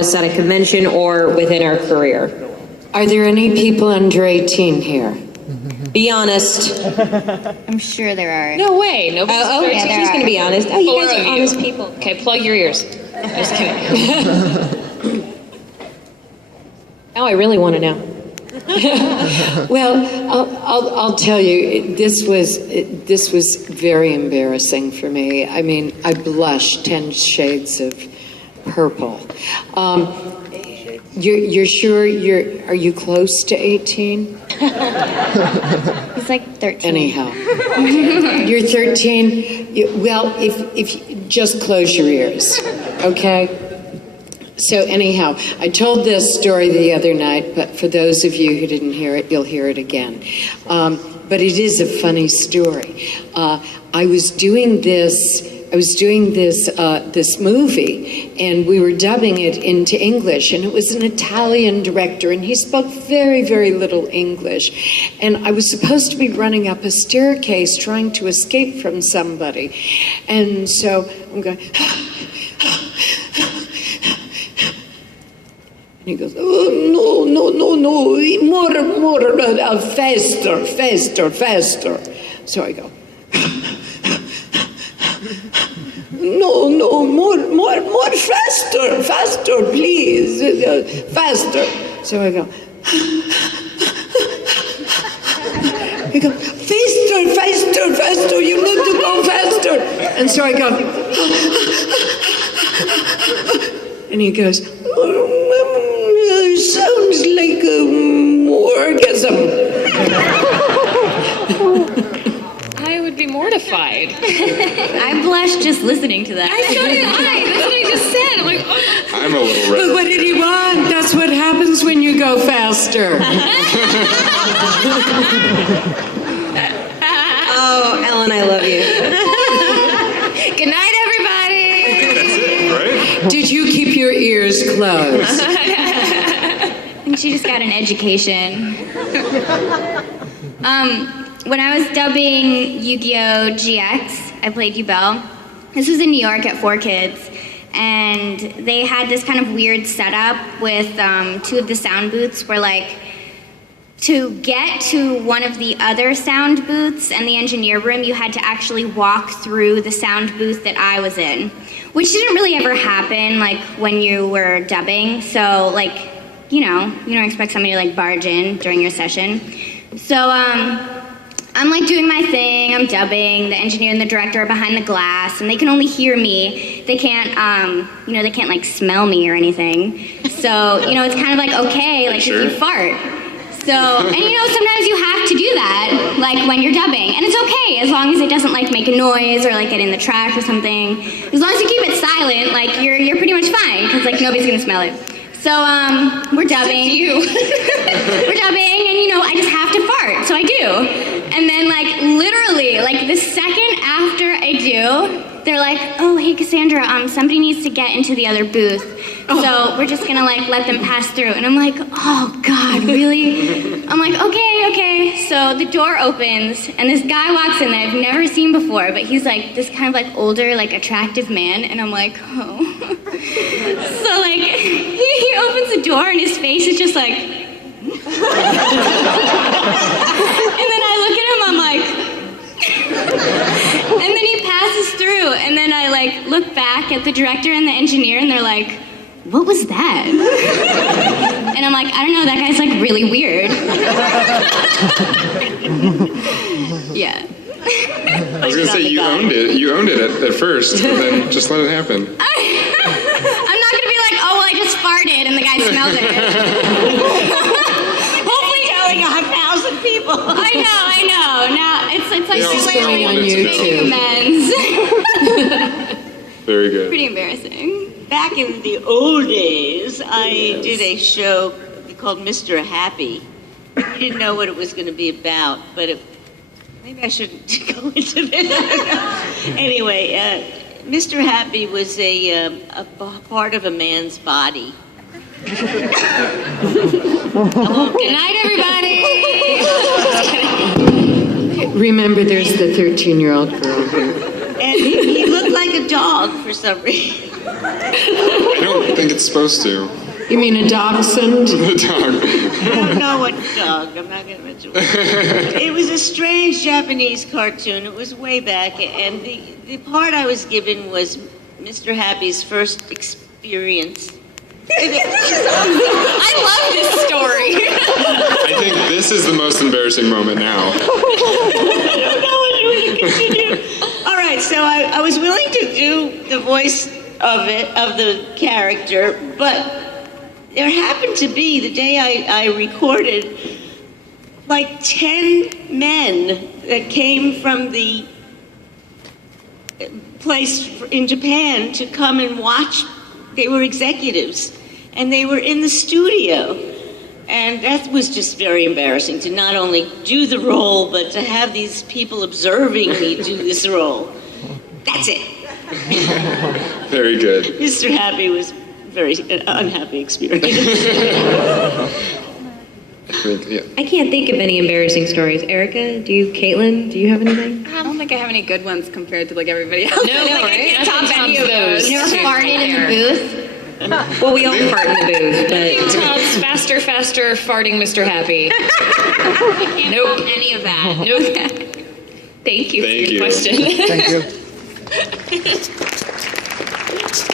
us at a convention or within our career. Are there any people under 18 here? Be honest. I'm sure there are. No way. Nobody's Oh, yeah, there she's are. going to be honest. Oh, you guys are honest you. people. Okay, plug your ears. Just kidding. Now I really want to know. Well, I'll tell you, this was very embarrassing for me. I mean, I blushed 10 shades of purple. You're sure are you close to 18? He's like 13. Anyhow, you're 13. Well, if you just close your ears, okay? So anyhow, I told this story the other night, but for those of you who didn't hear it, you'll hear it again. But it is a funny story. I was doing this movie, and we were dubbing it into English, and it was an Italian director, and he spoke very, very little English. And I was supposed to be running up a staircase trying to escape from somebody. And so I'm going, and he goes, oh, no, more, faster. So I go, no, more, faster, please, faster. So I go, he goes, faster, you need to go faster. And so I go, and he goes, sounds like an orgasm. I would be mortified. I blushed just listening to that. So did I. That's what I just said. I'm like, oh. I'm a little red. But what did he want? That's what happens when you go faster. Oh, Ellen, I love you. Good night, everybody. That's it, right? Did you keep your ears closed? I think she just got an education. When I was dubbing Yu-Gi-Oh! GX, I played Yubel. This was in New York at 4Kids, and they had this kind of weird setup with two of the sound booths where, like, to get to one of the other sound booths and the engineer room, you had to actually walk through the sound booth that I was in, which didn't really ever happen, like, when you were dubbing. So, like, you know, you don't expect somebody to, like, barge in during your session. So, I'm like doing my thing, I'm dubbing, the engineer and the director are behind the glass, and they can only hear me. They can't, they can't like smell me or anything. So, it's kind of like, okay, like Sure. if you fart. So, and sometimes you have to do that, like when you're dubbing. And it's okay, as long as it doesn't like make a noise or like get in the track or something. As long as you keep it silent, like you're pretty much fine, because like nobody's gonna smell it. So, we're dubbing. We're dubbing, and I just have to fart, so I do. And then, like, literally, like, the second after I do, they're like, oh, hey, Cassandra, somebody needs to get into the other booth. So we're just gonna, like, let them pass through. And I'm like, oh, God, really? I'm like, okay. So the door opens, and this guy walks in that I've never seen before, but he's, like, this kind of, like, older, like, attractive man. And I'm like, oh. So, like, he opens the door, and his face is just, like... And then I look at him, I'm like... And then he passes through, and then I, like, look back at the director and the engineer, and they're like, what was that? And I'm like, I don't know, that guy's, like, really weird. Yeah. I was gonna say you owned it. You owned it at first, but then just let it happen. I'm not gonna be like, oh, well, I just farted, and the guy smelled it. Hopefully telling 1,000 people. I know. Now it's like It's going on making amends. Very good. Pretty embarrassing. Back in the old days, I did a show called Mr. Happy. I didn't know what it was going to be about, but maybe I shouldn't go into this. Anyway, Mr. Happy was a part of a man's body. Good night, everybody. Remember, there's the 13-year-old girl here. And he looked like a dog for some reason. I don't think it's supposed to. You mean a dachshund? The dog. I don't know what dog. I'm not going to mention it. It was a strange Japanese cartoon. It was way back, and the part I was given was Mr. Happy's first experience. I love this story. I think this is the most embarrassing moment now. I don't know what you want to continue. All right, so I was willing to do the voice of the character, but there happened to be, the day I recorded, like 10 men that came from the place in Japan to come and watch. They were executives, and they were in the studio. And that was just very embarrassing to not only do the role, but to have these people observing me do this role. That's it. Very good. Mr. Happy was very unhappy experience. I think, yeah. I can't think of any embarrassing stories. Erica, Caitlin, do you have anything? I don't think I have any good ones compared to like everybody else. No, like, right? I can't top any of those. You never farted in the booth? Well, we all fart in the booth, but Tom's faster, farting Mr. Happy. I can't Nope. top any of that. Nope. Thank you Thank for you. your question. Thank you.